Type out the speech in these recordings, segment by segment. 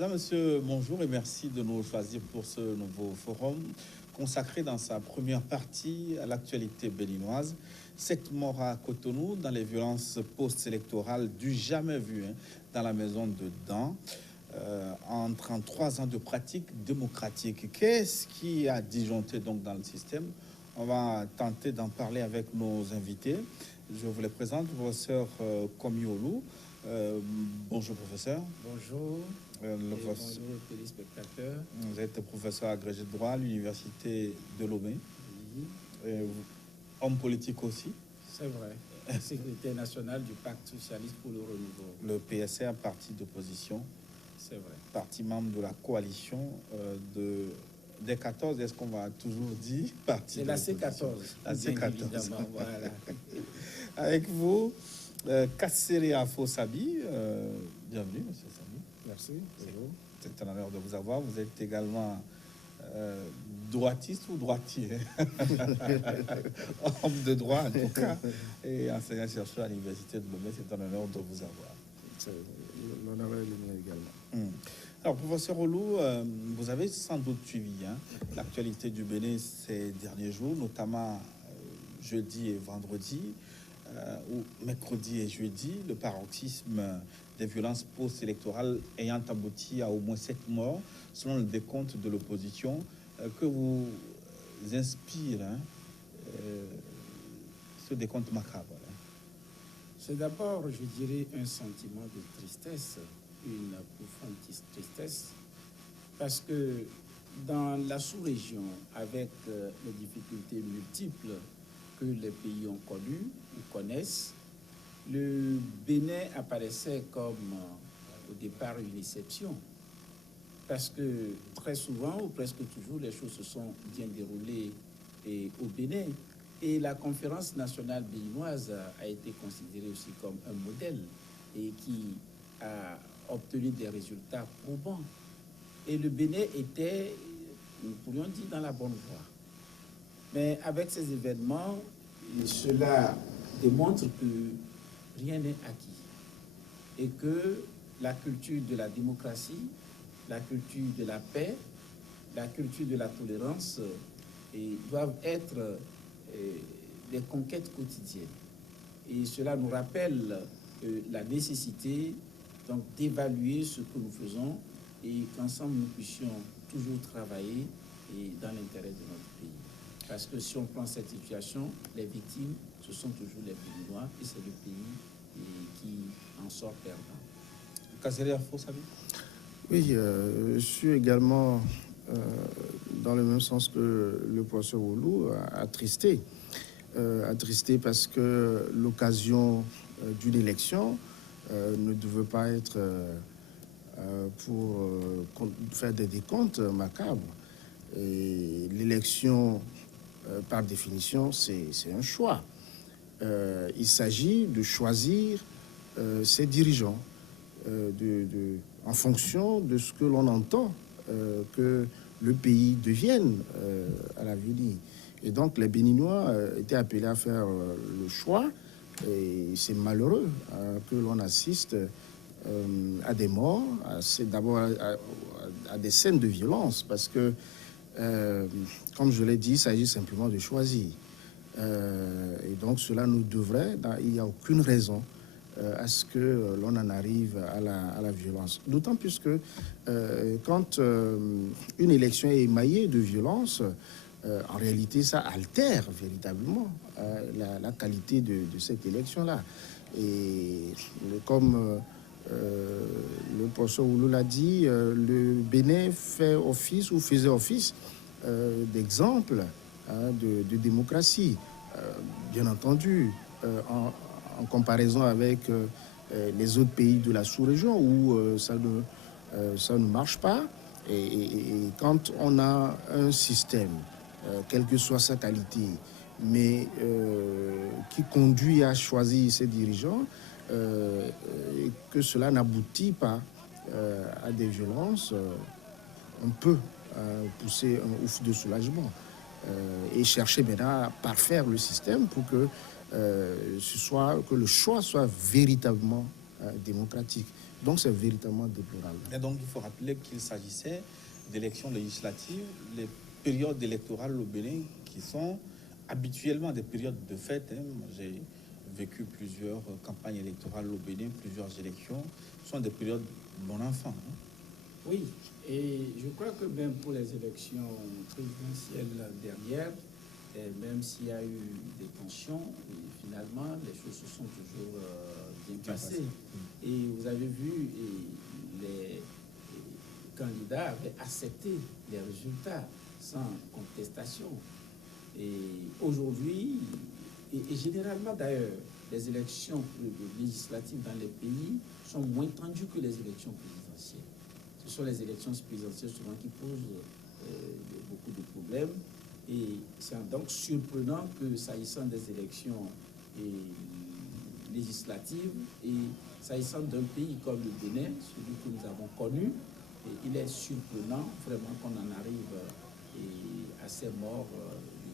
Madame, Monsieur, bonjour et merci de nous choisir pour ce nouveau forum consacré dans sa première partie à l'actualité béninoise. 7 morts à Cotonou dans les violences post-électorales du jamais vu dans la maison de Dan. En 33 ans de pratique démocratique. Qu'est-ce qui a disjoncté donc dans le système? On va tenter d'en parler avec nos invités. Je vous les présente, professeur Komiolu. Bonjour professeur. Bonjour. Bonjour téléspectateurs. Vous êtes professeur agrégé de droit à l'université de Lomé. Oui. Homme politique aussi. C'est vrai. Secrétaire national du Pacte socialiste pour le renouveau. Le PSR, parti d'opposition. C'est vrai. Parti membre de la coalition des 14, est-ce qu'on va toujours dire parti? C'est la C14. La C14. Évidemment, voilà. Avec vous, Kassere Afo-Sabi. Bienvenue, monsieur Sabi. Merci. C'est un honneur de vous avoir. Vous êtes également droitiste ou droitier? Homme de droit, en tout cas, et enseignant-chercheur à l'université de Lomé. C'est un honneur de vous avoir. L'honneur est le mien également. Alors, professeur Olou, vous avez sans doute suivi l'actualité du Bénin ces derniers jours, notamment jeudi et vendredi, ou mercredi et jeudi, le paroxysme des violences post-électorales ayant abouti à au moins 7 morts, selon le décompte de l'opposition. Que vous inspire ce décompte macabre? C'est d'abord, je dirais, un sentiment de tristesse, une profonde tristesse, parce que dans la sous-région, avec les difficultés multiples que les pays ont connues ou connaissent, le Bénin apparaissait comme au départ une exception, parce que très souvent, ou presque toujours, les choses se sont bien déroulées au Bénin. Et la conférence nationale béninoise a été considérée aussi comme un modèle et qui a obtenu des résultats probants. Et le Bénin était, nous pourrions dire, dans la bonne voie. Mais avec ces événements, cela démontre que rien n'est acquis et que la culture de la démocratie, la culture de la paix, la culture de la tolérance doivent être des conquêtes quotidiennes. Et cela nous rappelle la nécessité donc d'évaluer ce que nous faisons et qu'ensemble nous puissions toujours travailler dans l'intérêt de notre pays. Parce que si on prend cette situation, les victimes, ce sont toujours les Béninois et c'est le pays qui en sort perdant. Kassere Afo-Sabi. Oui, je suis également dans le même sens que le professeur Olou, attristé. Attristé parce que l'occasion d'une élection ne devait pas être pour faire des décomptes macabres. Et l'élection, par définition, c'est un choix. Il s'agit de choisir ses dirigeants en fonction de ce que l'on entend que le pays devienne à l'avenir. Et donc les Béninois étaient appelés à faire le choix, et c'est malheureux que l'on assiste à des morts, d'abord à des scènes de violence, parce que, comme je l'ai dit, il s'agit simplement de choisir. Et donc cela nous devrait, il n'y a aucune raison à ce que l'on en arrive à la violence. D'autant plus que quand une élection est émaillée de violence, en réalité, ça altère véritablement la qualité de cette élection-là. Et comme le professeur Oulou l'a dit, le Bénin fait office ou faisait office d'exemple de démocratie. Bien entendu, en comparaison avec les autres pays de la sous-région où ça ne marche pas. Et quand on a un système, quelle que soit sa qualité, mais qui conduit à choisir ses dirigeants, et que cela n'aboutit pas à des violences, on peut pousser un ouf de soulagement et chercher maintenant à parfaire le système pour que que le choix soit véritablement démocratique. Donc c'est véritablement déplorable. Et donc il faut rappeler qu'il s'agissait d'élections législatives, les périodes électorales au Bénin qui sont habituellement des périodes de fête. J'ai vécu plusieurs campagnes électorales au Bénin, plusieurs élections, sont des périodes bon enfant. Oui, et je crois que même pour les élections présidentielles dernières, et même s'il y a eu des tensions, et finalement, les choses se sont toujours bien passées. Et vous avez vu, les candidats avaient accepté les résultats sans contestation. Et aujourd'hui, et généralement d'ailleurs, les élections législatives dans les pays sont moins tendues que les élections présidentielles. Ce sont les élections présidentielles souvent qui posent beaucoup de problèmes. Et c'est donc surprenant que, s'agissant des élections législatives et s'agissant d'un pays comme le Bénin, celui que nous avons connu, il est surprenant vraiment qu'on en arrive à ces morts,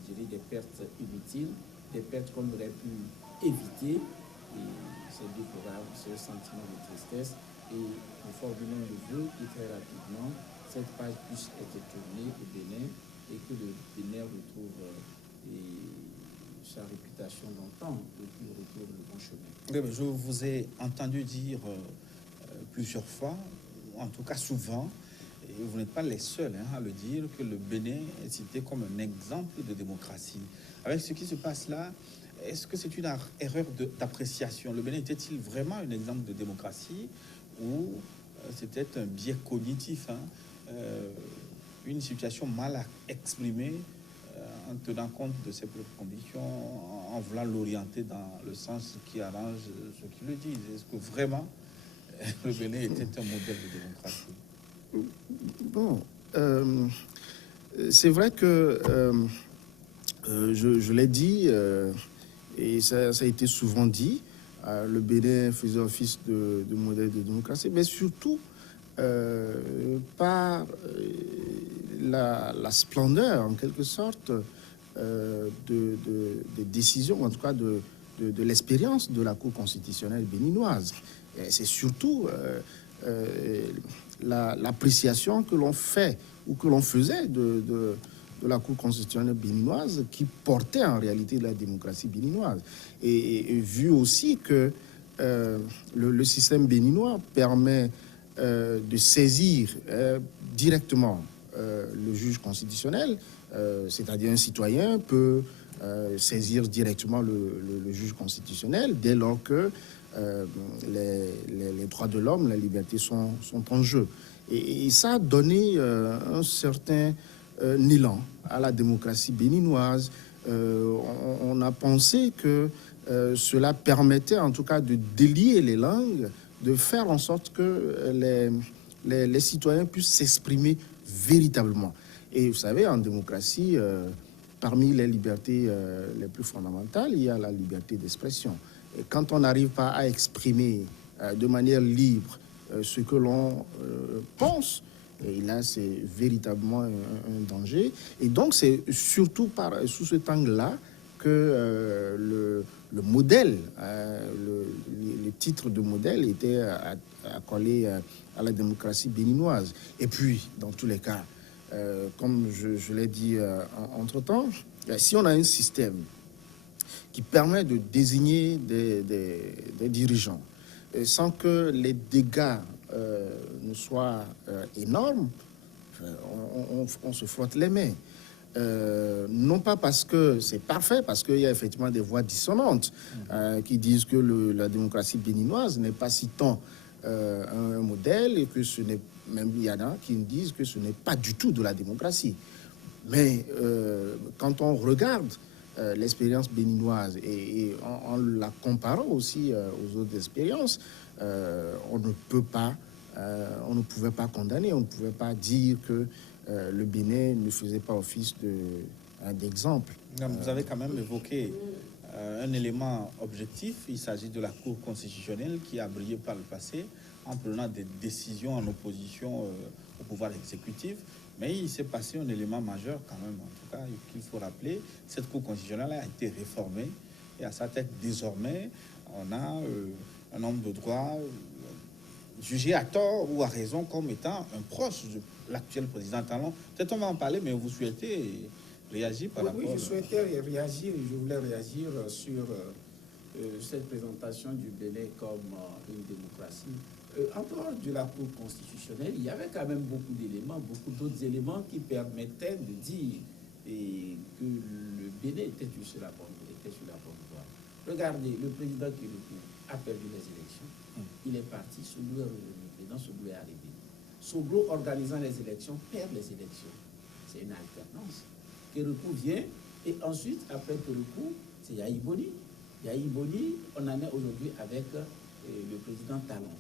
je dirais des pertes inutiles, des pertes qu'on aurait pu éviter. Et c'est déplorable, c'est un sentiment de tristesse. Et nous formulons le vœu que très rapidement, cette page puisse être tournée au Bénin et que le Bénin retrouve sa réputation d'antan et qu'il retrouve le bon chemin. Je vous ai entendu dire plusieurs fois, en tout cas souvent, et vous n'êtes pas les seuls à le dire, que le Bénin est cité comme un exemple de démocratie. Avec ce qui se passe là, est-ce que c'est une erreur d'appréciation? Le Bénin était-il vraiment un exemple de démocratie ou c'était un biais cognitif, une situation mal exprimée en tenant compte de ses propres conditions, en voulant l'orienter dans le sens qui arrange ceux qui le disent? Est-ce que vraiment le Bénin était un modèle de démocratie? Bon, c'est vrai que je l'ai dit, et ça a été souvent dit, le Bénin faisait office de modèle de démocratie, mais surtout par la splendeur, en quelque sorte, des décisions, en tout cas de l'expérience de la Cour constitutionnelle béninoise. C'est surtout l'appréciation que l'on fait ou que l'on faisait de la Cour constitutionnelle béninoise qui portait en réalité la démocratie béninoise. Et vu aussi que le système béninois permet de saisir directement le juge constitutionnel, c'est-à-dire un citoyen peut saisir directement le juge constitutionnel dès lors que les droits de l'homme, la liberté sont en jeu. Et ça a donné un certain élan à la démocratie béninoise. On a pensé que cela permettait en tout cas de délier les langues, de faire en sorte que les citoyens puissent s'exprimer véritablement. Et vous savez, en démocratie, parmi les libertés les plus fondamentales, il y a la liberté d'expression. Et quand on n'arrive pas à exprimer de manière libre ce que l'on pense, et là, c'est véritablement un danger. Et donc, c'est surtout sous cet angle-là que le modèle, le titre de modèle était accolé à la démocratie béninoise. Et puis, dans tous les cas, comme je l'ai dit entre-temps, si on a un système qui permet de désigner des dirigeants sans que les dégâts ne soient énormes, on se frotte les mains. Non pas parce que c'est parfait, parce qu'il y a effectivement des voix dissonantes qui disent que la démocratie béninoise n'est pas si tant un modèle et que ce n'est même, il y en a qui disent que ce n'est pas du tout de la démocratie. Mais quand on regarde l'expérience béninoise et en la comparant aussi aux autres expériences, on ne pouvait pas condamner, on ne pouvait pas dire que le Bénin ne faisait pas office d'exemple. Vous avez quand même évoqué un élément objectif. Il s'agit de la Cour constitutionnelle qui a brillé par le passé en prenant des décisions en opposition au pouvoir exécutif. Mais il s'est passé un élément majeur quand même, en tout cas, qu'il faut rappeler. Cette Cour constitutionnelle a été réformée et à sa tête, désormais, on a un nombre de droits jugé à tort ou à raison comme étant un proche de l'actuel président Talon. Peut-être on va en parler, mais vous souhaitez réagir par rapport... Oui, je souhaitais réagir, je voulais réagir sur cette présentation du Bénin comme une démocratie. En dehors de la Cour constitutionnelle, il y avait quand même beaucoup d'éléments, beaucoup d'autres éléments qui permettaient de dire que le Bénin était sur la bonne voie. Regardez, le président Kérékou a perdu les élections. Il est parti, Soglo est revenu, le président Soglo est arrivé. Soglo, organisant les élections, perd les élections. C'est une alternance. Kérékou vient, et ensuite, après Kérékou, c'est Yahi Boni. Yahi Boni, on en est aujourd'hui avec le président Talon.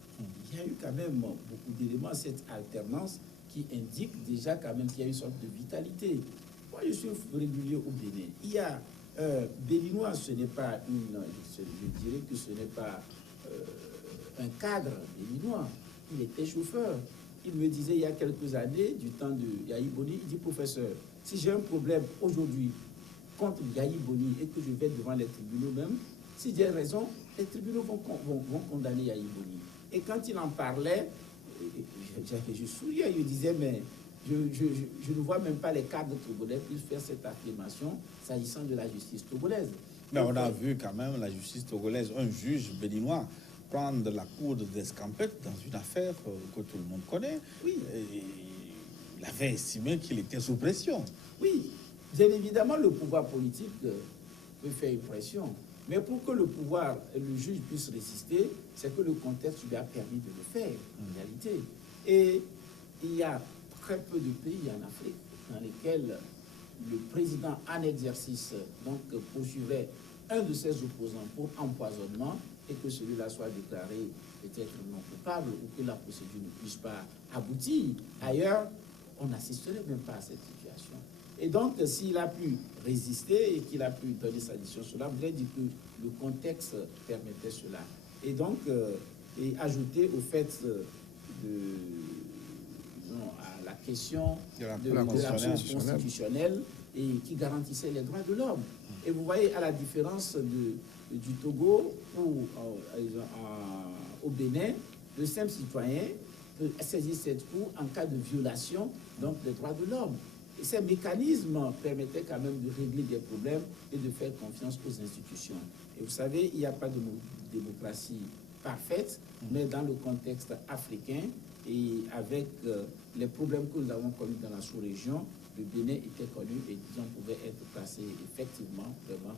Il y a eu quand même beaucoup d'éléments, cette alternance qui indique déjà quand même qu'il y a une sorte de vitalité. Moi, je suis régulier au Bénin. Il y a Béninois, ce n'est pas je dirais que ce n'est pas un cadre béninois. Il était chauffeur. Il me disait il y a quelques années, du temps de Yahi Boni, il dit, professeur, si j'ai un problème aujourd'hui contre Yahi Boni et que je vais devant les tribunaux même, si j'ai raison, les tribunaux vont condamner Yahi Boni. Et quand il en parlait, je souriais, il disait, mais je ne vois même pas les cadres togolais plus faire cette affirmation s'agissant de la justice togolaise. Mais on a vu quand même la justice togolaise, un juge béninois prendre la cour d'escampette dans une affaire que tout le monde connaît. Oui. Et il avait estimé qu'il était sous pression. Oui, bien évidemment, le pouvoir politique peut faire une pression. Mais pour que le pouvoir, le juge puisse résister, c'est que le contexte lui a permis de le faire, en réalité. Et il y a très peu de pays en Afrique dans lesquels le président en exercice donc poursuivrait un de ses opposants pour empoisonnement et que celui-là soit déclaré peut-être non coupable ou que la procédure ne puisse pas aboutir. Ailleurs, on n'assisterait même pas à cette situation. Et donc, s'il a pu résister et qu'il a pu donner sa décision sur cela, voudrait dire que le contexte permettait cela. Et donc, et ajouter au fait à la question de la Cour constitutionnelle et qui garantissait les droits de l'homme. Et vous voyez, à la différence du Togo ou au Bénin, le simple citoyen peut saisir cette cour en cas de violation donc, des droits de l'homme. Et ces mécanismes permettaient quand même de régler des problèmes et de faire confiance aux institutions. Et vous savez, il n'y a pas de démocratie parfaite, mais dans le contexte africain et avec les problèmes que nous avons connus dans la sous-région, le Bénin était connu et disons pouvait être placé effectivement vraiment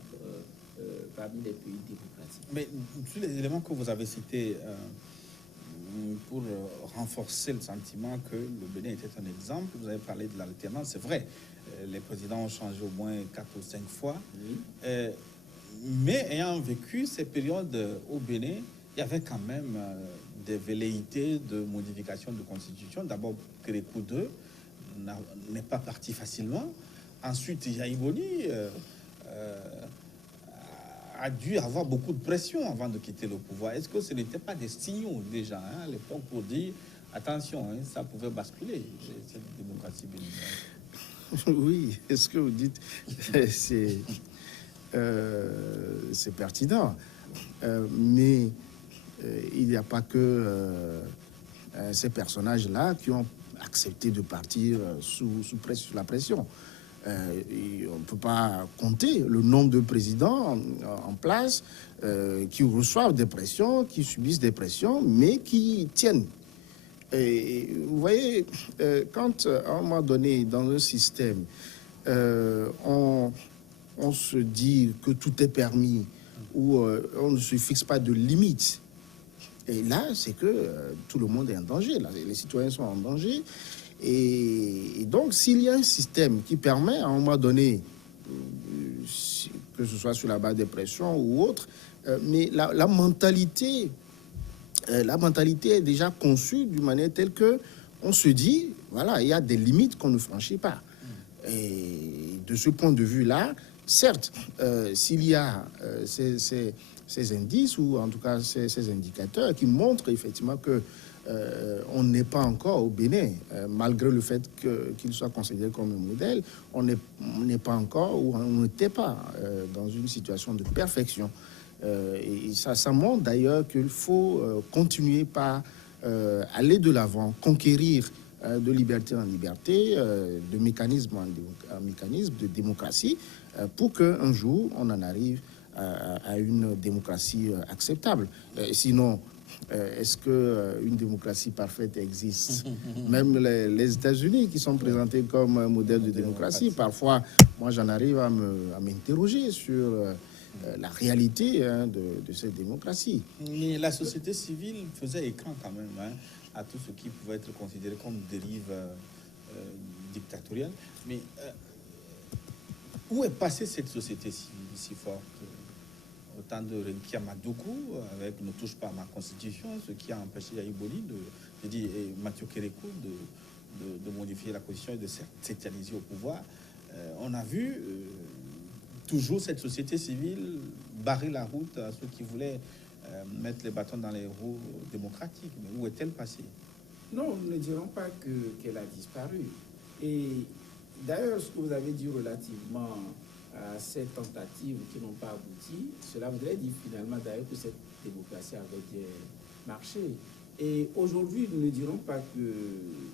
parmi les pays démocratiques. Mais tous les éléments que vous avez cités pour renforcer le sentiment que le Bénin était un exemple, vous avez parlé de l'alternance, c'est vrai, les présidents ont changé au moins 4 ou 5 fois, mais ayant vécu ces périodes au Bénin, il y avait quand même des velléités de modification de constitution. D'abord, Kérékou II n'est pas parti facilement. Ensuite, Yahi Boni a dû avoir beaucoup de pression avant de quitter le pouvoir. Est-ce que ce n'était pas des signaux déjà à l'époque pour dire attention, ça pouvait basculer cette démocratie béninoise? Oui, est-ce que vous dites c'est pertinent, mais il n'y a pas que ces personnages-là qui ont accepté de partir sous la pression. On ne peut pas compter le nombre de présidents en place qui reçoivent des pressions, qui subissent des pressions, mais qui tiennent. Et vous voyez, quand à un moment donné, dans un système, on se dit que tout est permis, ou on ne se fixe pas de limites, et là, c'est que tout le monde est en danger. Là, les citoyens sont en danger. Et donc, s'il y a un système qui permet, à un moment donné, que ce soit sur la base des pressions ou autre, mais la mentalité est déjà conçue d'une manière telle que on se dit, voilà, il y a des limites qu'on ne franchit pas. Et de ce point de vue-là, certes, s'il y a ces indices, ou en tout cas ces indicateurs qui montrent effectivement que on n'est pas encore au Bénin, malgré le fait qu'il soit considéré comme un modèle, on n'est pas encore, ou on n'était pas dans une situation de perfection. Et ça montre d'ailleurs qu'il faut continuer par aller de l'avant, conquérir de liberté en liberté, de mécanisme en mécanisme, de démocratie, pour qu'un jour, on en arrive à une démocratie acceptable. Sinon, est-ce qu'une démocratie parfaite existe? Même les États-Unis qui sont présentés comme un modèle de démocratie, parfois, moi j'en arrive à m'interroger sur la réalité de cette démocratie. Mais la société civile faisait écran quand même à tout ce qui pouvait être considéré comme dérive dictatoriale. Mais où est passée cette société civile si forte? Autant de Renki Amadoukou, avec Ne touche pas à ma constitution, ce qui a empêché Yahi Boni et Mathieu Kérékou de modifier la constitution et de s'éterniser au pouvoir. On a vu toujours cette société civile barrer la route à ceux qui voulaient mettre les bâtons dans les roues démocratiques. Mais où est-elle passée? Non, nous ne dirons pas qu'elle a disparu. Et d'ailleurs, ce que vous avez dit relativement à ces tentatives qui n'ont pas abouti, cela voudrait dire finalement d'ailleurs que cette démocratie avait bien marché. Et aujourd'hui, nous ne dirons pas que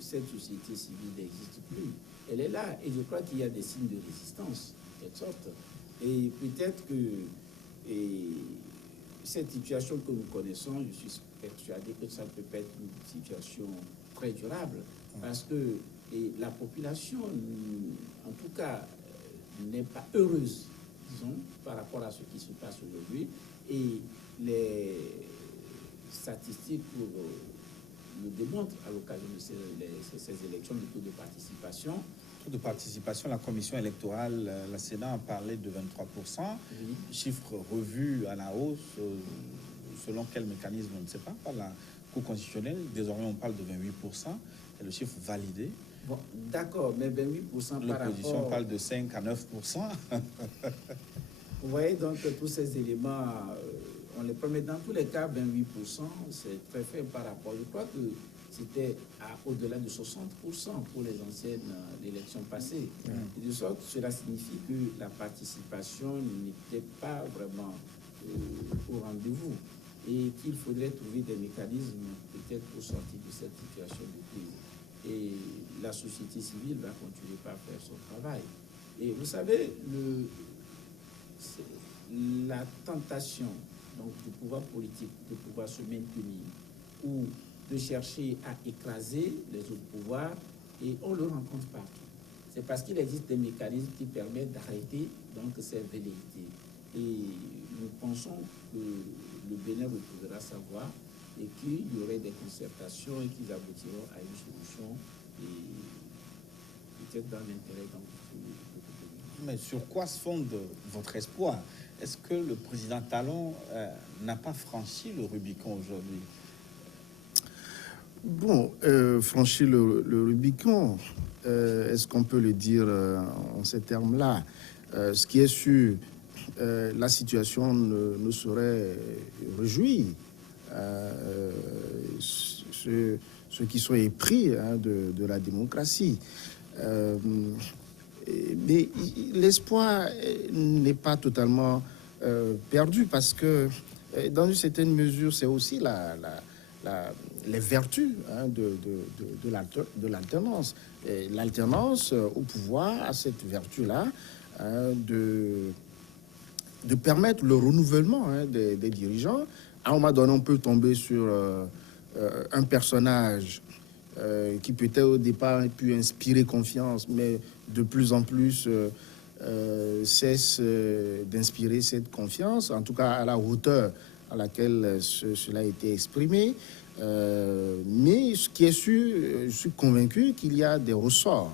cette société civile n'existe plus. Elle est là et je crois qu'il y a des signes de résistance, de quelque sorte. Et peut-être que cette situation que nous connaissons, je suis persuadé que ça peut être une situation très durable parce que la population, en tout cas, n'est pas heureuse, disons, par rapport à ce qui se passe aujourd'hui. Et les statistiques le démontrent à l'occasion de ces élections, du taux de participation. Taux de participation, la commission électorale, la Sénat a parlé de 23%, oui. Chiffre revu à la hausse, selon quel mécanisme, on ne sait pas, par la Cour constitutionnelle. Désormais, on parle de 28%, et le chiffre validé. Bon, d'accord, mais 28% par rapport... L'opposition parle de 5 à 9%. Vous voyez, donc, tous ces éléments, on les promet. Dans tous les cas, 28%, c'est très faible par rapport... Je crois que c'était au-delà de 60% pour les anciennes élections passées. Et de sorte, cela signifie que la participation n'était pas vraiment au rendez-vous et qu'il faudrait trouver des mécanismes peut-être pour sortir de cette situation de crise. Et la société civile va continuer par faire son travail. Et vous savez, la tentation donc, du pouvoir politique de pouvoir se maintenir ou de chercher à écraser les autres pouvoirs, et on le rencontre partout. C'est parce qu'il existe des mécanismes qui permettent d'arrêter donc ces velléités. Et nous pensons que le Bénin retrouvera sa voie et qu'il y aurait des concertations et qu'ils aboutiront à une solution et peut-être dans l'intérêt de Mais sur quoi se fonde votre espoir? Est-ce que le président Talon n'a pas franchi le Rubicon aujourd'hui? Bon, franchir le Rubicon, est-ce qu'on peut le dire en ces termes-là? Ce qui est sûr, la situation ne saurait réjouir ceux qui sont épris de la démocratie. Mais l'espoir n'est pas totalement perdu parce que, dans une certaine mesure, c'est aussi les vertus de l'alternance. L'alternance au pouvoir a cette vertu-là de permettre le renouvellement des dirigeants. À un moment donné, on peut tomber sur un personnage qui peut-être au départ a pu inspirer confiance, mais de plus en plus cesse d'inspirer cette confiance, en tout cas à la hauteur à laquelle cela a été exprimé. Mais ce qui est sûr, je suis convaincu qu'il y a des ressorts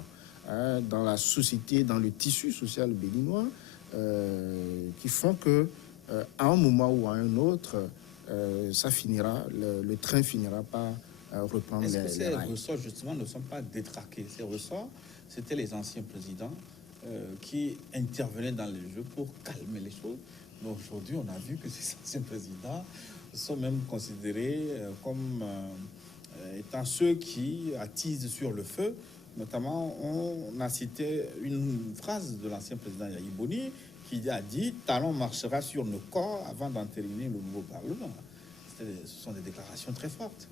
dans la société, dans le tissu social béninois, qui font que à un moment ou à un autre, ça finira, le train finira par reprendre les rails. Est-ce que ces ressorts, justement, ne sont pas détraqués? Ces ressorts, c'était les anciens présidents qui intervenaient dans les jeux pour calmer les choses. Mais aujourd'hui, on a vu que ces anciens présidents sont même considérés comme étant ceux qui attisent sur le feu. Notamment, on a cité une phrase de l'ancien président Yahi Boni qui a dit « Talon marchera sur nos corps avant d'entériner le nouveau Parlement ». Ce sont des déclarations très fortes.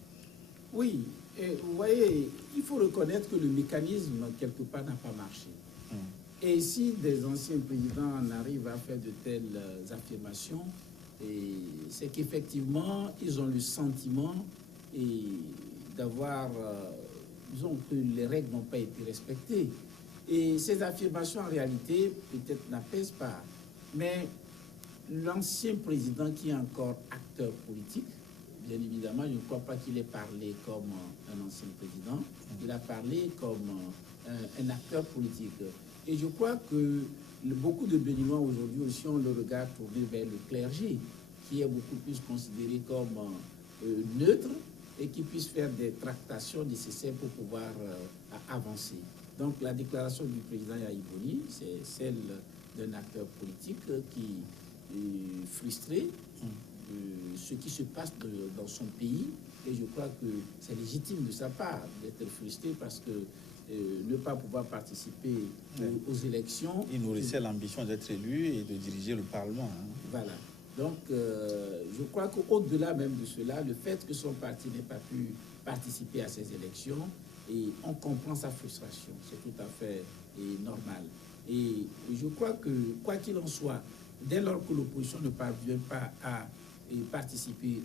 Oui, et vous voyez, il faut reconnaître que le mécanisme, quelque part, n'a pas marché. Et si des anciens présidents en arrivent à faire de telles affirmations, c'est qu'effectivement, ils ont le sentiment d'avoir, disons que les règles n'ont pas été respectées. Et ces affirmations, en réalité, peut-être n'apaisent pas. Mais l'ancien président qui est encore acteur politique, bien évidemment, je ne crois pas qu'il ait parlé comme un ancien président. Il a parlé comme un acteur politique. Et je crois que beaucoup de Béninois aujourd'hui aussi ont le regard tourné vers le clergé, qui est beaucoup plus considéré comme neutre et qui puisse faire des tractations nécessaires pour pouvoir avancer. Donc la déclaration du président Yahya Boni, c'est celle d'un acteur politique qui est frustré de ce qui se passe dans son pays. Et je crois que c'est légitime de sa part d'être frustré parce que ne pas pouvoir participer aux élections. Il nourrissait l'ambition d'être élu et de diriger le Parlement. Voilà. Donc, je crois qu'au-delà même de cela, le fait que son parti n'ait pas pu participer à ces élections, et on comprend sa frustration. C'est tout à fait normal. Et je crois que, quoi qu'il en soit, dès lors que l'opposition ne parvient pas à participer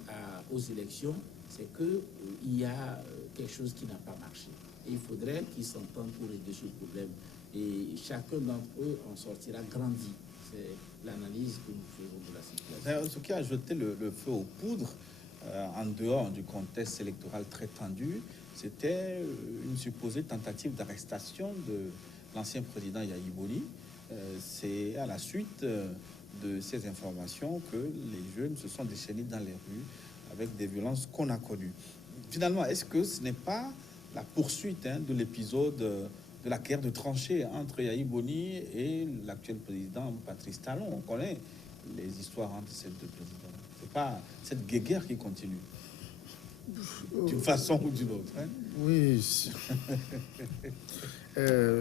aux élections, c'est qu'il y a quelque chose qui n'a pas marché. Et il faudrait qu'ils s'entendent pour régler ce problème. Et chacun d'entre eux en sortira grandi. C'est l'analyse que nous faisons de la situation. Ce qui a jeté le feu aux poudres, en dehors du contexte électoral très tendu, c'était une supposée tentative d'arrestation de l'ancien président Yahya Boni. C'est à la suite de ces informations que les jeunes se sont déchaînés dans les rues avec des violences qu'on a connues. Finalement, est-ce que ce n'est pas la poursuite de l'épisode de la guerre de tranchées entre Yahya Boni et l'actuel président Patrice Talon? On connaît les histoires entre ces deux présidents. C'est pas cette guerre qui continue d'une façon ou d'une autre. Oui.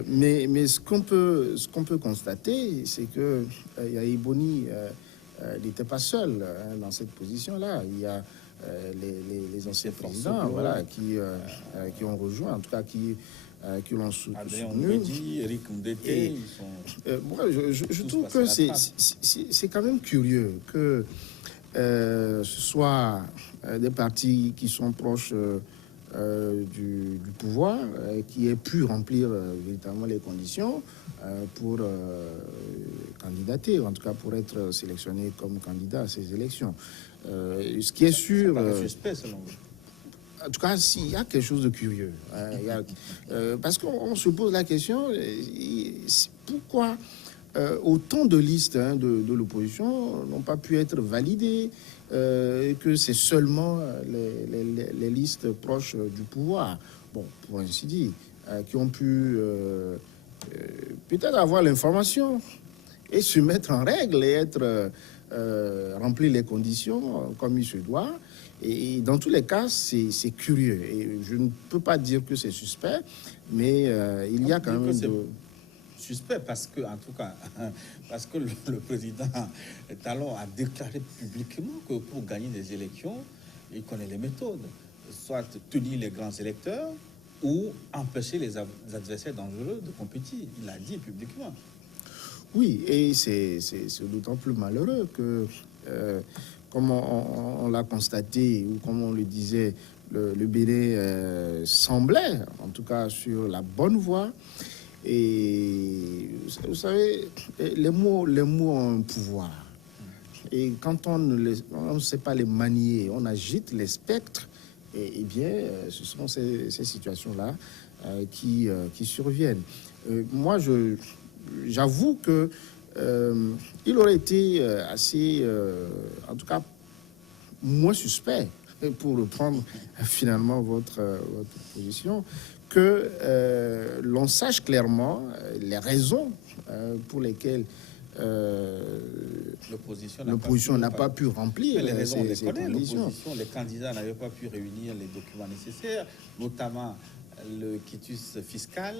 Mais ce qu'on peut constater, c'est que Yahya Boni n'était pas seul dans cette position-là. Il y a les anciens présidents, voilà, qui ont rejoint, en tout cas qui l'ont soutenu. Eric Mdete, moi, je trouve que c'est quand même curieux que ce soit des partis qui sont proches du pouvoir, qui aient pu remplir véritablement les conditions pour candidater, en tout cas pour être sélectionné comme candidat à ces élections. Ce qui est sûr... suspect, selon vous. En tout cas, s'il y a quelque chose de curieux, parce qu'on se pose la question, pourquoi autant de listes de l'opposition n'ont pas pu être validées, que c'est seulement les listes proches du pouvoir, bon, pour ainsi dire, qui ont pu peut-être avoir l'information et se mettre en règle et être remplir les conditions comme il se doit. Et dans tous les cas, c'est curieux. Et je ne peux pas dire que c'est suspect, mais il y a quand même suspect parce que, en tout cas, parce que le président Talon a déclaré publiquement que pour gagner des élections, il connaît les méthodes, soit tenir les grands électeurs ou empêcher les adversaires dangereux de compétir. Il l'a dit publiquement. Oui, et c'est d'autant plus malheureux que, comme on l'a constaté, ou comme on le disait, le Bénin semblait, en tout cas, sur la bonne voie. Et vous savez, les mots ont un pouvoir. Et quand on ne sait pas les manier, on agite les spectres, et bien, ce sont ces situations-là qui surviennent. Moi, j'avoue que il aurait été assez, en tout cas, moins suspect, pour reprendre finalement votre position, que l'on sache clairement les raisons pour lesquelles l'opposition n'a pas pu remplir les raisons, on les connaît. Conditions. Les candidats n'avaient pas pu réunir les documents nécessaires, notamment le quitus fiscal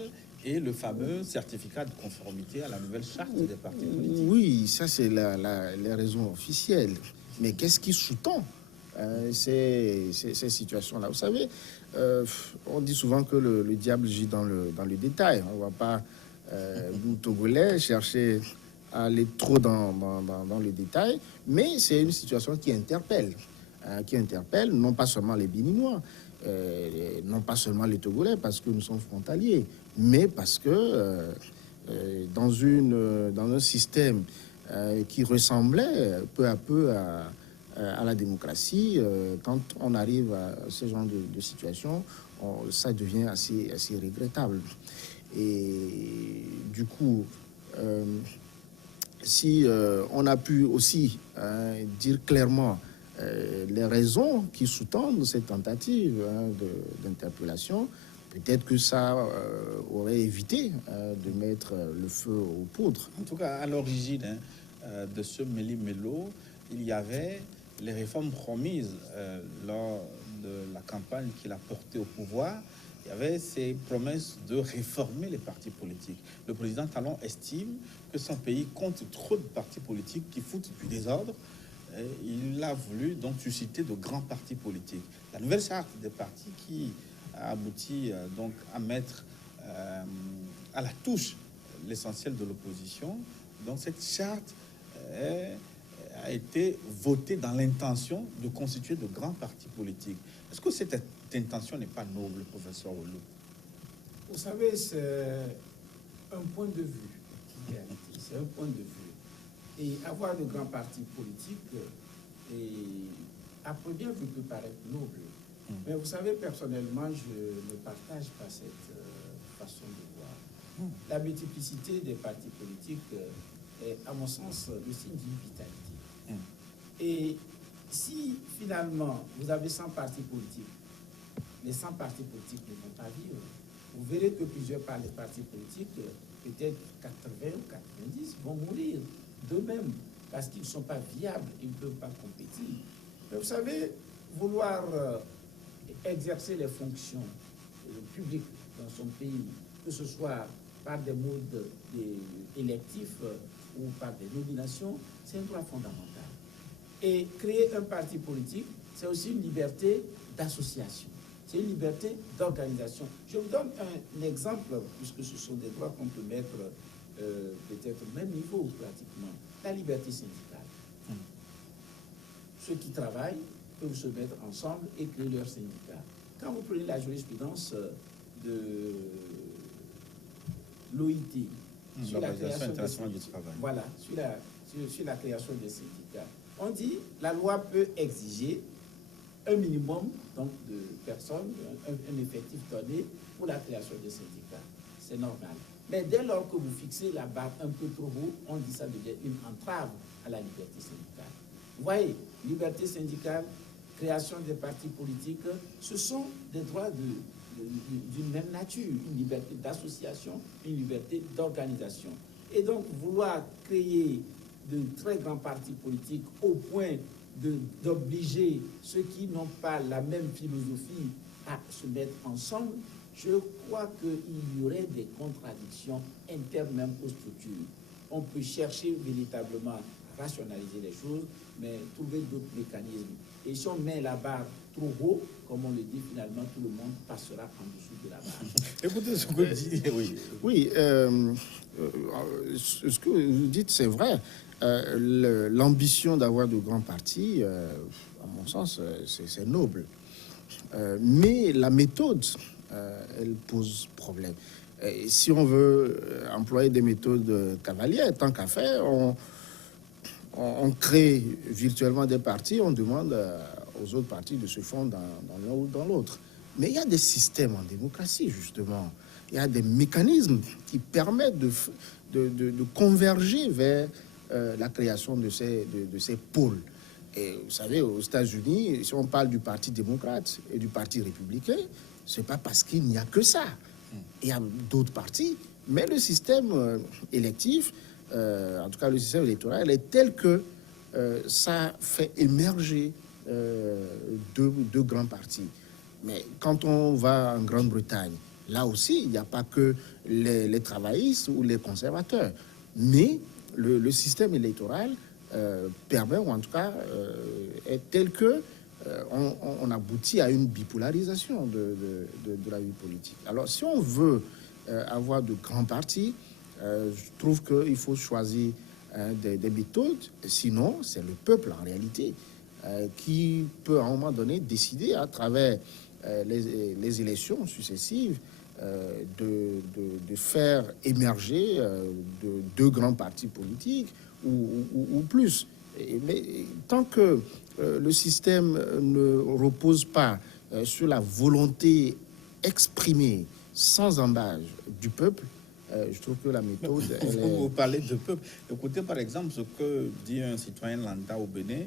et le fameux certificat de conformité à la nouvelle charte des partis politiques. Oui, ça c'est les raisons officielles. Mais qu'est-ce qui sous-tend ces situations-là? Vous savez, On dit souvent que le diable gît dans le détail. On ne va pas, nous, Togolais, chercher à aller trop dans le détail, mais c'est une situation qui interpelle, non pas seulement les Béninois, non pas seulement les Togolais, parce que nous sommes frontaliers, mais parce que dans un système qui ressemblait peu à peu à la démocratie, quand on arrive à ce genre de situation, ça devient assez regrettable. Et du coup, si on a pu aussi dire clairement les raisons qui sous-tendent cette tentative d'interpellation, peut-être que ça aurait évité de mettre le feu aux poudres. En tout cas, à l'origine de ce méli-mélo, il y avait les réformes promises lors de la campagne qu'il a portée au pouvoir. Il y avait ces promesses de réformer les partis politiques. Le président Talon estime que son pays compte trop de partis politiques qui foutent du désordre. Et il a voulu donc susciter de grands partis politiques. La nouvelle charte des partis qui a abouti donc à mettre à la touche l'essentiel de l'opposition. Donc cette charte a été votée dans l'intention de constituer de grands partis politiques. Est-ce que cette intention n'est pas noble, professeur Olo? Vous savez, c'est un point de vue qui est c'est un point de vue. Et avoir de grands partis politiques, à première vue, peut paraître noble. Mais vous savez, personnellement, je ne partage pas cette façon de voir. La multiplicité des partis politiques est, à mon sens, le signe d'une vitalité. Et si, finalement, vous avez 100 partis politiques, les 100 partis politiques ne vont pas vivre. Vous verrez que plusieurs partis politiques, peut-être 80 ou 90, vont mourir d'eux-mêmes parce qu'ils ne sont pas viables, ils ne peuvent pas compétir. Mais vous savez, vouloir exercer les fonctions publiques dans son pays, que ce soit par des modes électifs ou par des nominations, c'est un droit fondamental. Et créer un parti politique, c'est aussi une liberté d'association. C'est une liberté d'organisation. Je vous donne un exemple, puisque ce sont des droits qu'on peut mettre peut-être au même niveau pratiquement. La liberté syndicale. Ceux qui travaillent peuvent se mettre ensemble et créer leur syndicat. Quand vous prenez la jurisprudence de l'OIT sur la création du travail, voilà, sur la création des syndicats, on dit la loi peut exiger un minimum donc, de personnes, un effectif donné pour la création des syndicats. C'est normal. Mais dès lors que vous fixez la barre un peu trop haut, on dit que ça devient une entrave à la liberté syndicale. Vous voyez, liberté syndicale, création des partis politiques, ce sont des droits d'une même nature, une liberté d'association, une liberté d'organisation. Et donc, vouloir créer de très grands partis politiques au point d'obliger ceux qui n'ont pas la même philosophie à se mettre ensemble, je crois qu'il y aurait des contradictions internes même aux structures. On peut chercher véritablement à rationaliser les choses, mais trouver d'autres mécanismes. Et si on met la barre trop haut, comme on le dit, finalement, tout le monde passera en dessous de la barre. Écoutez ce que dit. Oui, ce que vous dites, c'est vrai. L'ambition d'avoir de grands partis, à mon sens, c'est noble. Mais la méthode, elle pose problème. Et si on veut employer des méthodes cavalières, tant qu'à faire, on crée virtuellement des partis, on demande aux autres partis de se fondre dans l'un ou dans l'autre. Mais il y a des systèmes en démocratie, justement. Il y a des mécanismes qui permettent de converger vers la création de ces pôles. Et vous savez, aux États-Unis, si on parle du Parti démocrate et du Parti républicain, c'est pas parce qu'il n'y a que ça. Il y a d'autres partis, mais le système électif, en tout cas le système électoral, est tel que ça fait émerger deux grands partis. Mais quand on va en Grande-Bretagne, là aussi, il n'y a pas que les travaillistes ou les conservateurs. Mais le système électoral permet, ou en tout cas est tel que on aboutit à une bipolarisation de la vie politique. Alors, si on veut avoir de grands partis, je trouve qu'il faut choisir des méthodes. Sinon, c'est le peuple, en réalité, qui peut, à un moment donné, décider à travers les élections successives de faire émerger deux grands partis politiques ou plus. Mais tant que le système ne repose pas sur la volonté exprimée sans embâche du peuple, je trouve que la méthode... Vous parlez de peuple. Écoutez par exemple ce que dit un citoyen lambda au Bénin,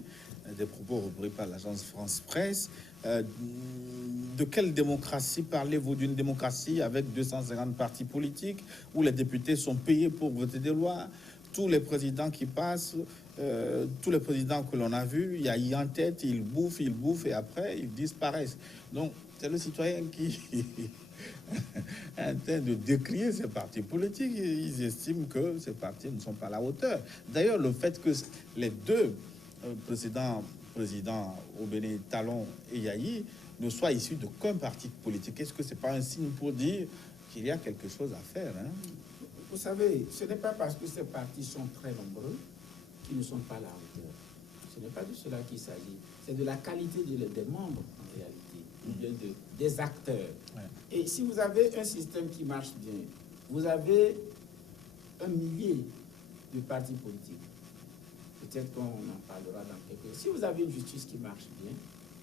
des propos repris par l'agence France Presse. De quelle démocratie parlez-vous? D'une démocratie avec 250 partis politiques où les députés sont payés pour voter des lois? Tous les présidents qui passent, tous les présidents que l'on a vus, il y a I en tête, ils bouffent et après ils disparaissent. Donc c'est le citoyen qui est en train de décrier ces partis politiques. Ils estiment que ces partis ne sont pas à la hauteur. D'ailleurs, le fait que les deux présidents au Bénin, Talon et Yahi, ne soient issus d'aucun parti politique, est-ce que c'est pas un signe pour dire qu'il y a quelque chose à faire, hein? Vous savez, ce n'est pas parce que ces partis sont très nombreux qu'ils ne sont pas à la hauteur. Ce n'est pas de cela qu'il s'agit. C'est de la qualité des membres, en réalité, ou bien des acteurs. Ouais. Et si vous avez un système qui marche bien, vous avez 1 millier de partis politiques. Peut-être qu'on en parlera dans quelques... Si vous avez une justice qui marche bien,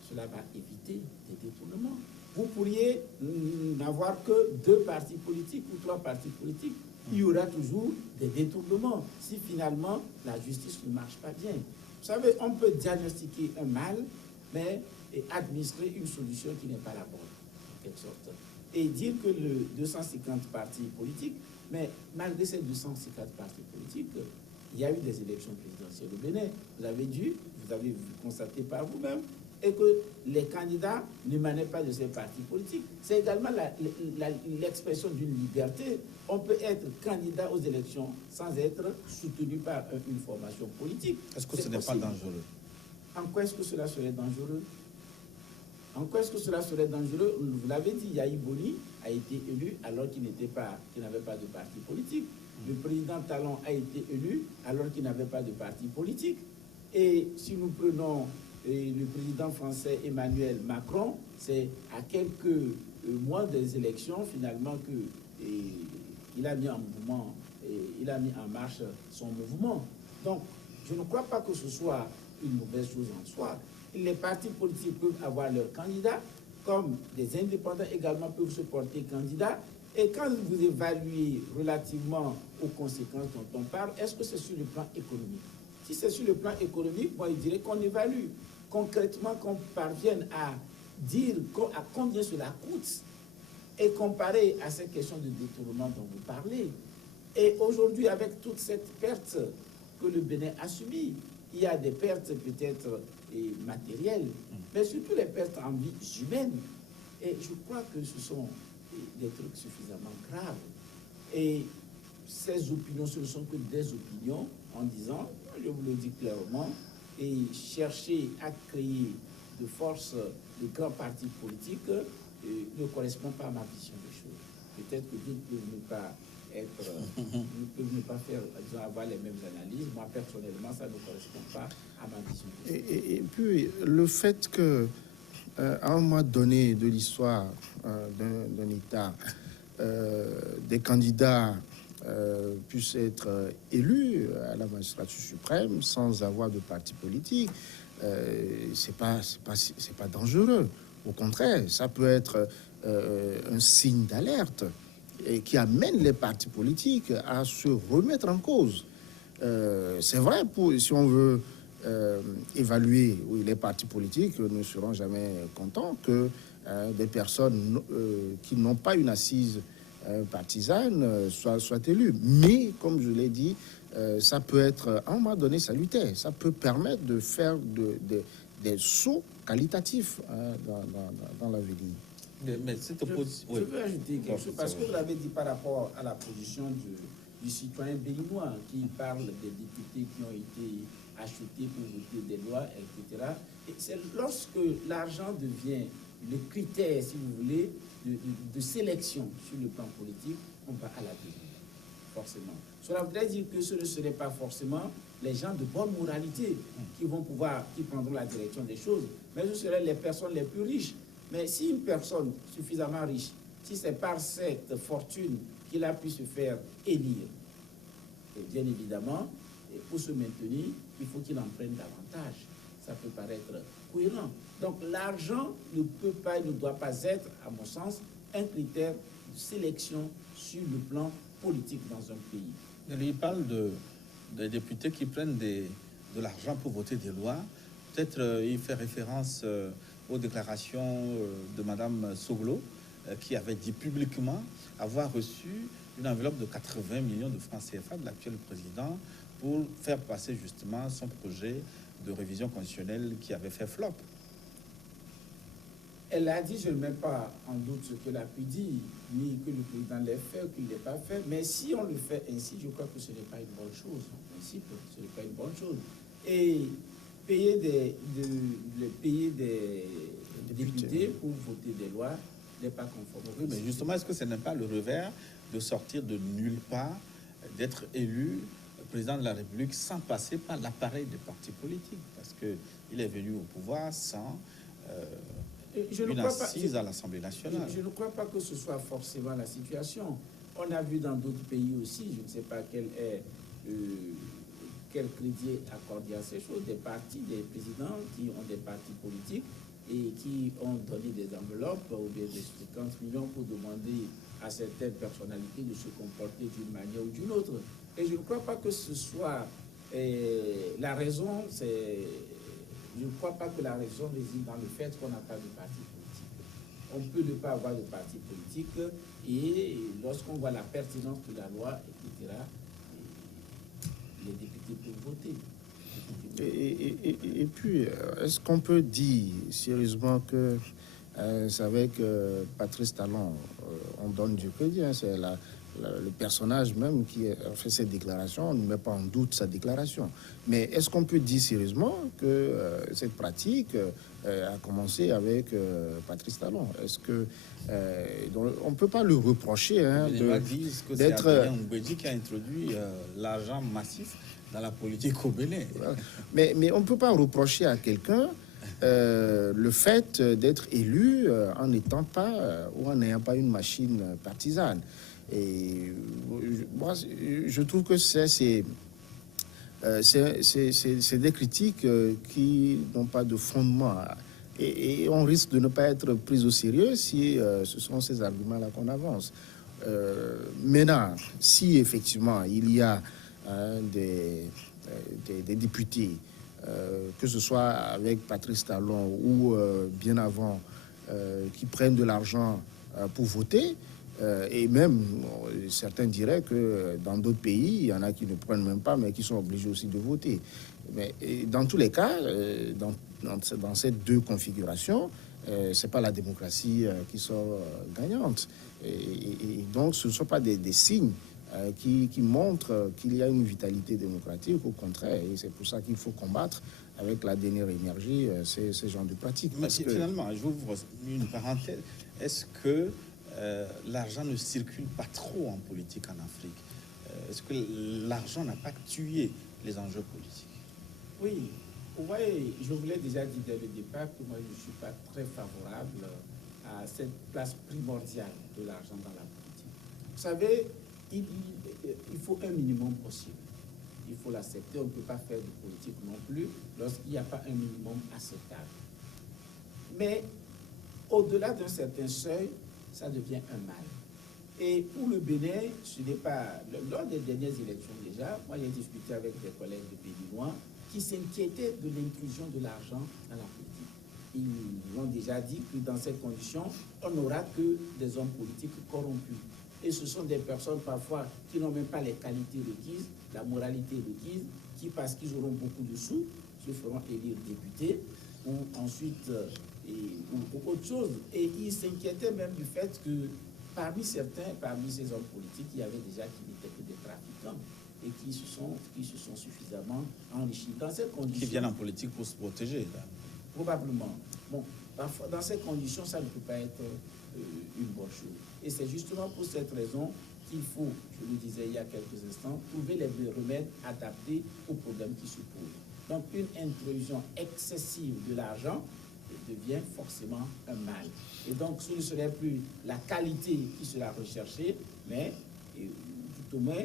cela va éviter des détournements. Vous pourriez n'avoir que 2 partis politiques ou 3 partis politiques. Il y aura toujours des détournements si finalement la justice ne marche pas bien. Vous savez, on peut diagnostiquer un mal, mais administrer une solution qui n'est pas la bonne, en quelque sorte. Et dire que le 250 partis politiques, mais malgré ces 250 partis politiques, il y a eu des élections présidentielles au Bénin. Vous avez constaté par vous-même, et que les candidats n'émanaient pas de ces partis politiques. C'est également l'expression d'une liberté. On peut être candidat aux élections sans être soutenu par une formation politique. Est-ce que ce n'est pas dangereux? En quoi est-ce que cela serait dangereux? En quoi est-ce que cela serait dangereux? Vous l'avez dit, Yahi Boni a été élu alors qu'il n'avait pas de parti politique. Le président Talon a été élu alors qu'il n'avait pas de parti politique. Et si nous prenons le président français Emmanuel Macron, c'est à quelques mois des élections finalement qu'il a mis en mouvement, il a mis en marche son mouvement. Donc, je ne crois pas que ce soit une mauvaise chose en soi. Les partis politiques peuvent avoir leurs candidats, comme des indépendants également peuvent se porter candidats. Et quand vous évaluez relativement aux conséquences dont on parle, est-ce que c'est sur le plan économique? Si c'est sur le plan économique, moi, je dirais qu'on évalue concrètement, qu'on parvienne à dire à combien cela coûte et comparer à ces questions de détournement dont vous parlez. Et aujourd'hui, avec toute cette perte que le Bénin a subie, il y a des pertes peut-être matérielles, mais surtout les pertes en vie humaine. Et je crois que ce sont des trucs suffisamment graves. Et ces opinions, ce ne sont que des opinions en disant, je vous le dis clairement, et chercher à créer de force de grands partis politiques ne correspond pas à ma vision des choses. Peut-être que d'autres peuvent ne pas peuvent ne pas faire, avoir les mêmes analyses. Moi, personnellement, ça ne correspond pas à ma vision des choses. Et puis, le fait que à un moment donné de l'histoire d'un État, des candidats puissent être élus à la magistrature suprême sans avoir de parti politique, c'est pas dangereux. Au contraire, ça peut être un signe d'alerte et qui amène les partis politiques à se remettre en cause. C'est vrai, si on veut évaluer, oui, les partis politiques ne seront jamais contents que des personnes qui n'ont pas une assise partisane soient élues. Mais, comme je l'ai dit, ça peut être, à un moment donné, salutaire. Ça peut permettre de faire des sauts qualitatifs dans l'avenir. Je veux ajouter quelque chose, parce que vous l'avez dit par rapport à la position du citoyen béninois qui parle des députés qui ont été achetés pour voter des lois, etc. Et c'est lorsque l'argent devient le critère, si vous voulez, de sélection sur le plan politique, on va à la dérive, forcément. Cela voudrait dire que ce ne serait pas forcément les gens de bonne moralité qui prendront la direction des choses, mais ce seraient les personnes les plus riches. Mais si une personne suffisamment riche, si c'est par cette fortune qu'il a pu se faire élire, et bien évidemment, pour se maintenir, il faut qu'il en prenne davantage. Ça peut paraître cohérent. Donc l'argent ne peut pas et ne doit pas être, à mon sens, un critère de sélection sur le plan politique dans un pays. Il parle des députés qui prennent de l'argent pour voter des lois. Peut-être il fait référence aux déclarations de Madame Soglo, qui avait dit publiquement avoir reçu une enveloppe de 80 millions de francs CFA de l'actuel président pour faire passer justement son projet de révision constitutionnelle qui avait fait flop. Elle a dit, je ne mets pas en doute ce qu'elle a pu dire, ni que le président l'ait fait ou qu'il ne l'ait pas fait, mais si on le fait ainsi, je crois que ce n'est pas une bonne chose. En principe, ce n'est pas une bonne chose. Et payer des députés pour voter des lois n'est pas conforme. Oui, mais justement, est-ce que ce n'est pas le revers de sortir de nulle part, d'être élu président de la République sans passer par l'appareil des partis politiques? Parce qu'il est venu au pouvoir sans une assise à l'Assemblée nationale. Je ne crois pas que ce soit forcément la situation. On a vu dans d'autres pays aussi, je ne sais pas quel crédit accordé à ces choses, des partis, des présidents qui ont des partis politiques et qui ont donné des enveloppes ou bien des 50 millions pour demander à certaines personnalités de se comporter d'une manière ou d'une autre. Et je ne crois pas que ce soit la raison, je ne crois pas que la raison réside dans le fait qu'on n'a pas de parti politique. On peut ne pas avoir de parti politique et lorsqu'on voit la pertinence de la loi, etc., les députés peuvent voter. Et puis, est-ce qu'on peut dire sérieusement que c'est avec Patrice Talon, on donne du crédit, hein, c'est le personnage même qui a fait cette déclaration, on ne met pas en doute sa déclaration. Mais est-ce qu'on peut dire sérieusement que cette pratique a commencé avec Patrice Talon? Est-ce que on ne peut pas le reprocher disent que c'est Adrien Mbedji qui a introduit l'argent massif dans la politique au Bénin. Mais on ne peut pas reprocher à quelqu'un le fait d'être élu en n'étant pas ou en n'ayant pas une machine partisane. Et moi, je trouve que c'est des critiques qui n'ont pas de fondement. Et on risque de ne pas être pris au sérieux si ce sont ces arguments-là qu'on avance. Maintenant, si effectivement il y a des députés, que ce soit avec Patrice Talon ou bien avant, qui prennent de l'argent pour voter, et même certains diraient que dans d'autres pays, il y en a qui ne prennent même pas, mais qui sont obligés aussi de voter. Mais dans tous les cas, dans ces deux configurations, c'est pas la démocratie qui sort gagnante. Et donc, ce ne sont pas des signes qui montrent qu'il y a une vitalité démocratique. Au contraire, et c'est pour ça qu'il faut combattre avec la dernière énergie ces genres de pratiques. Mais finalement, j'ouvre une parenthèse. Est-ce que l'argent ne circule pas trop en politique en Afrique? Est-ce que l'argent n'a pas tué les enjeux politiques? Oui, vous voyez, je vous l'ai déjà dit dès le départ que moi je ne suis pas très favorable à cette place primordiale de l'argent dans la politique. Vous savez, il faut un minimum possible. Il faut l'accepter. On ne peut pas faire de politique non plus lorsqu'il n'y a pas un minimum acceptable. Mais au-delà d'un certain seuil, ça devient un mal. Et pour le Bénin, ce n'est pas... Lors des dernières élections déjà, moi j'ai discuté avec des collègues de béninois qui s'inquiétaient de l'intrusion de l'argent dans la politique. Ils ont déjà dit que dans ces conditions, on n'aura que des hommes politiques corrompus. Et ce sont des personnes parfois qui n'ont même pas les qualités requises, la moralité requise, qui, parce qu'ils auront beaucoup de sous, se feront élire députés, ou ensuite ou autre chose. Et ils s'inquiétaient même du fait que parmi ces hommes politiques, il y avait déjà qui n'étaient que des trafiquants et qui se sont suffisamment enrichis. Dans ces conditions, qui viennent en politique pour se protéger. Là. Probablement. Bon, parfois, dans ces conditions, ça ne peut pas être une bonne chose. Et c'est justement pour cette raison qu'il faut, je le disais il y a quelques instants, trouver les remèdes adaptés aux problèmes qui se posent. Donc, une intrusion excessive de l'argent devient forcément un mal. Et donc, ce ne serait plus la qualité qui sera recherchée, mais tout au moins,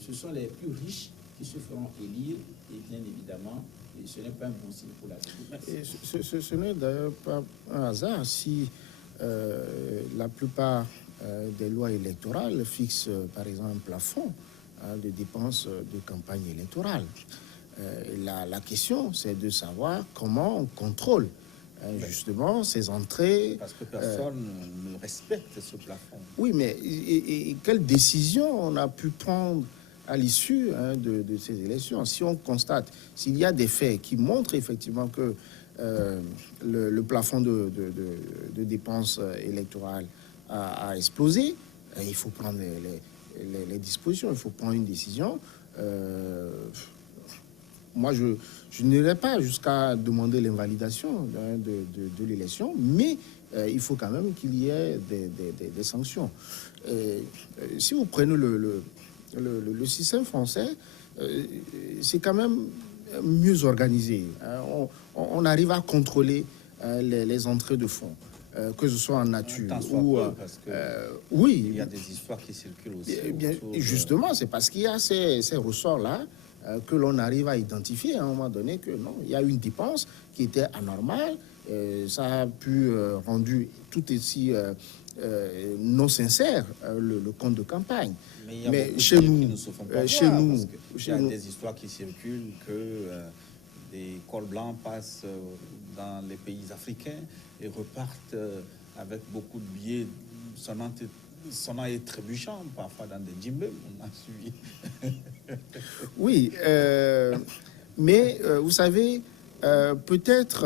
ce sont les plus riches qui se feront élire, et bien évidemment, ce n'est pas un bon signe pour la société. Ce n'est d'ailleurs pas un hasard si la plupart des lois électorales fixent, par exemple, un plafond de dépenses de campagne électorale. La question, c'est de savoir comment on contrôle justement ces entrées. Parce que personne ne respecte ce plafond. Oui, mais et quelle décision on a pu prendre à l'issue de ces élections? Si on constate, s'il y a des faits qui montrent effectivement que le plafond de dépenses électorales a explosé, il faut prendre les dispositions, il faut prendre une décision. Moi, je n'irai pas jusqu'à demander l'invalidation de l'élection, mais il faut quand même qu'il y ait des sanctions. Si vous prenez le système français, c'est quand même mieux organisé. On arrive à contrôler les entrées de fonds, que ce soit en nature ou... parce que oui. Il y a des histoires qui circulent aussi. Justement, c'est parce qu'il y a ces ressorts-là que l'on arrive à identifier à un moment donné que non, il y a une dépense qui était anormale, ça a pu rendre tout aussi non sincère le compte de campagne. Mais chez nous, il y a des histoires qui circulent que des cols blancs passent dans les pays africains et repartent avec beaucoup de billets sonnant et trébuchant, parfois dans des djembés, on a suivi. Oui, mais vous savez, peut-être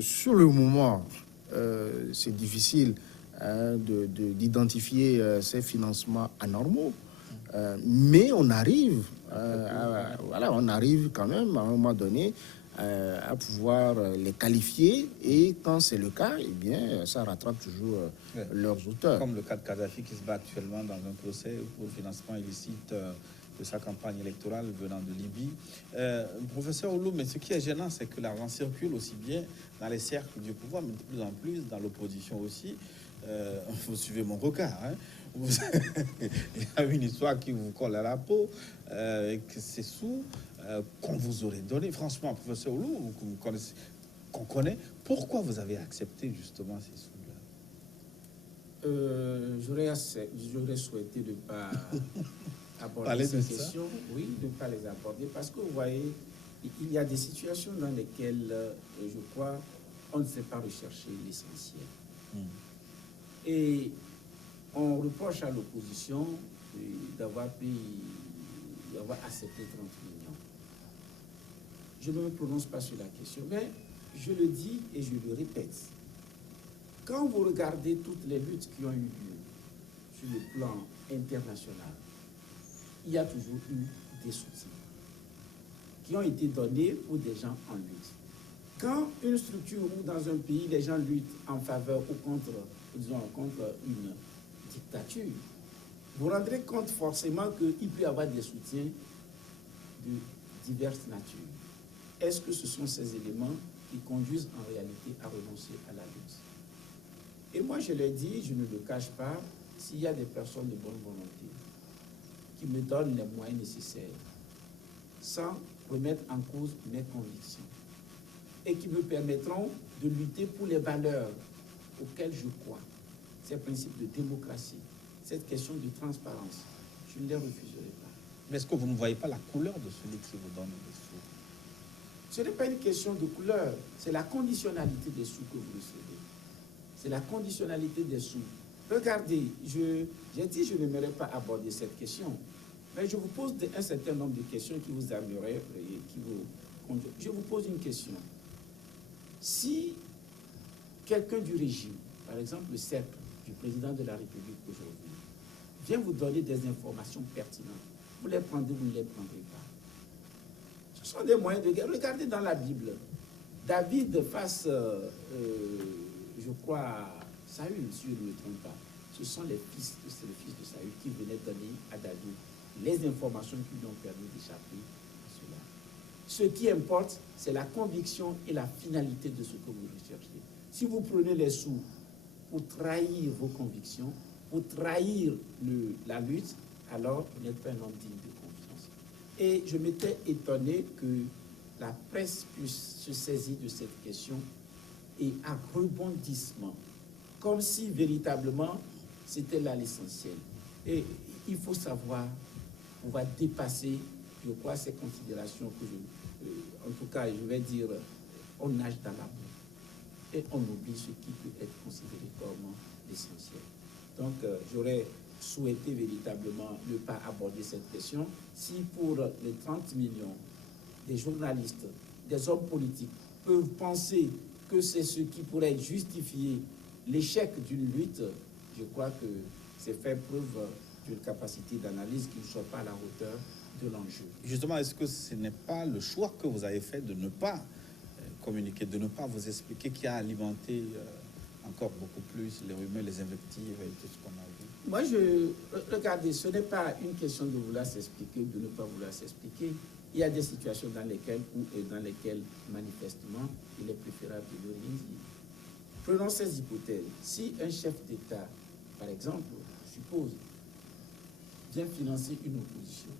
sur le moment, c'est difficile d'identifier ces financements anormaux, mais on arrive, on arrive quand même à un moment donné à pouvoir les qualifier, et quand c'est le cas, eh bien, ça rattrape toujours leurs auteurs. Comme le cas de Kadhafi qui se bat actuellement dans un procès pour financement illicite de sa campagne électorale venant de Libye. Professeur Oulou, mais ce qui est gênant, c'est que l'argent circule aussi bien dans les cercles du pouvoir, mais de plus en plus dans l'opposition aussi. Vous suivez mon regard, hein. Il y a une histoire qui vous colle à la peau, avec ces sous qu'on vous aurait donné. Franchement, professeur Oulou, qu'on connaît, pourquoi vous avez accepté justement ces sous-là? J'aurais souhaité ne pas aborder ces questions, oui, de ne pas les aborder, parce que vous voyez, il y a des situations dans lesquelles, je crois, on ne sait pas rechercher l'essentiel. Et on reproche à l'opposition d'avoir accepté 30 millions. Je ne me prononce pas sur la question, mais je le dis et je le répète. Quand vous regardez toutes les luttes qui ont eu lieu sur le plan international, il y a toujours eu des soutiens qui ont été donnés pour des gens en lutte. Quand une structure ou dans un pays, les gens luttent en faveur ou contre une dictature, vous rendrez compte forcément qu'il peut y avoir des soutiens de diverses natures. Est-ce que ce sont ces éléments qui conduisent en réalité à renoncer à la lutte? Et moi, je l'ai dit, je ne le cache pas, s'il y a des personnes de bonne volonté qui me donnent les moyens nécessaires sans remettre en cause mes convictions et qui me permettront de lutter pour les valeurs auxquelles je crois, ces principes de démocratie, cette question de transparence, je ne les refuserai pas. Mais est-ce que vous ne voyez pas la couleur de celui qui vous donne des sous? Ce n'est pas une question de couleur, c'est la conditionnalité des sous que vous recevez. C'est la conditionnalité des sous. Regardez, j'ai dit je n'aimerais pas aborder cette question, mais je vous pose un certain nombre de questions qui vous amèneraient et qui vous conduisent. Je vous pose une question. Si quelqu'un du régime, par exemple le cercle, du président de la République aujourd'hui vient vous donner des informations pertinentes, vous les prendrez, vous ne les prendrez pas. Ce sont des moyens de guerre. Regardez dans la Bible, David face, je crois, Saül, si je ne me trompe pas, c'est le fils de Saül qui venait donner à David les informations qui lui ont permis d'échapper à cela. Ce qui importe, c'est la conviction et la finalité de ce que vous recherchez. Si vous prenez les sous pour trahir vos convictions, pour trahir la lutte, alors vous n'êtes pas un homme digne de confiance. Et je m'étais étonné que la presse puisse se saisir de cette question et à rebondissement, comme si véritablement c'était là l'essentiel. Et il faut savoir, on va dépasser, je crois, ces considérations que en tout cas, je vais dire, on nage dans la boue et on oublie ce qui peut être considéré comme l'essentiel. Donc, j'aurais souhaité véritablement ne pas aborder cette question. Si pour les 30 millions des journalistes, des hommes politiques peuvent penser que c'est ce qui pourrait justifier l'échec d'une lutte, je crois que c'est faire preuve d'une capacité d'analyse qui ne soit pas à la hauteur de l'enjeu. Justement, est-ce que ce n'est pas le choix que vous avez fait de ne pas communiquer, de ne pas vous expliquer, qui a alimenté encore beaucoup plus les rumeurs, les invectives et tout ce qu'on a vu? Moi, regardez, ce n'est pas une question de vouloir s'expliquer ou de ne pas vouloir s'expliquer. Il y a des situations dans lesquelles, manifestement, il est préférable de ne rien dire. Prenons ces hypothèses. Si un chef d'État, par exemple, je suppose, vient financer une opposition,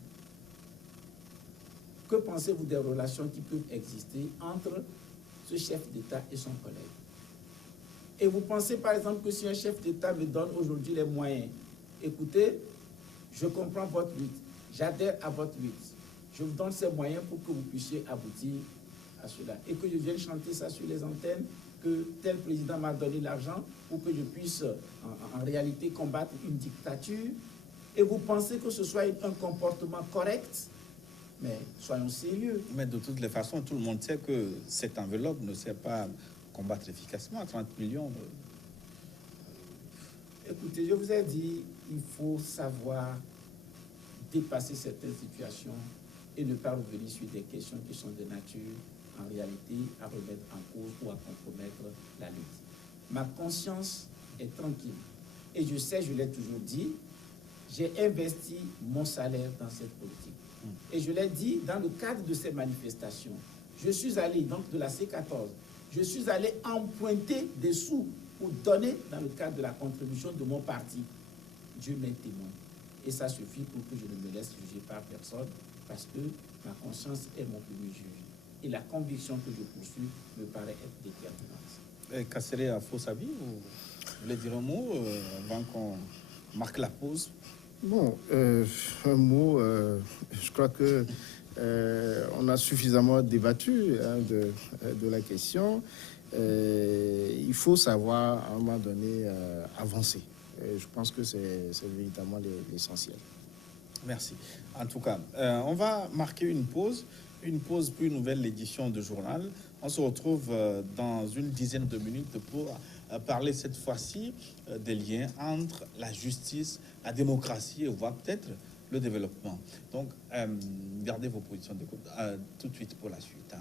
que pensez-vous des relations qui peuvent exister entre ce chef d'État et son collègue? Et vous pensez, par exemple, que si un chef d'État me donne aujourd'hui les moyens, écoutez, je comprends votre lutte, j'adhère à votre lutte, je vous donne ces moyens pour que vous puissiez aboutir à cela, et que je vienne chanter ça sur les antennes, que tel président m'a donné l'argent pour que je puisse en réalité combattre une dictature, et vous pensez que ce soit un comportement correct? Mais soyons sérieux. Mais de toutes les façons, tout le monde sait que cette enveloppe ne sert pas à combattre efficacement 30 millions. Écoutez, je vous ai dit, il faut savoir dépasser certaines situations et ne pas revenir sur des questions qui sont de nature, en réalité, à remettre en cause ou à compromettre la lutte. Ma conscience est tranquille. Et je sais, je l'ai toujours dit, j'ai investi mon salaire dans cette politique. Et je l'ai dit dans le cadre de ces manifestations. Je suis allé, donc de la C14, je suis allé emprunter des sous pour donner dans le cadre de la contribution de mon parti. Dieu m'est témoin. Et ça suffit pour que je ne me laisse juger par personne, parce que ma conscience est mon premier juge. Et la conviction que je poursuis me paraît être déterminante. Kassere Afo-Sabi, vous voulez dire un mot avant qu'on marque la pause? Bon, un mot, je crois que on a suffisamment débattu de la question. Il faut savoir, à un moment donné, avancer. Je pense que c'est véritablement l'essentiel. Merci. En tout cas, on va marquer une pause pour une nouvelle édition de journal. On se retrouve dans une dizaine de minutes pour parler cette fois-ci des liens entre la justice, la démocratie et voire peut-être le développement. Donc, gardez vos positions d'écoute tout de suite pour la suite.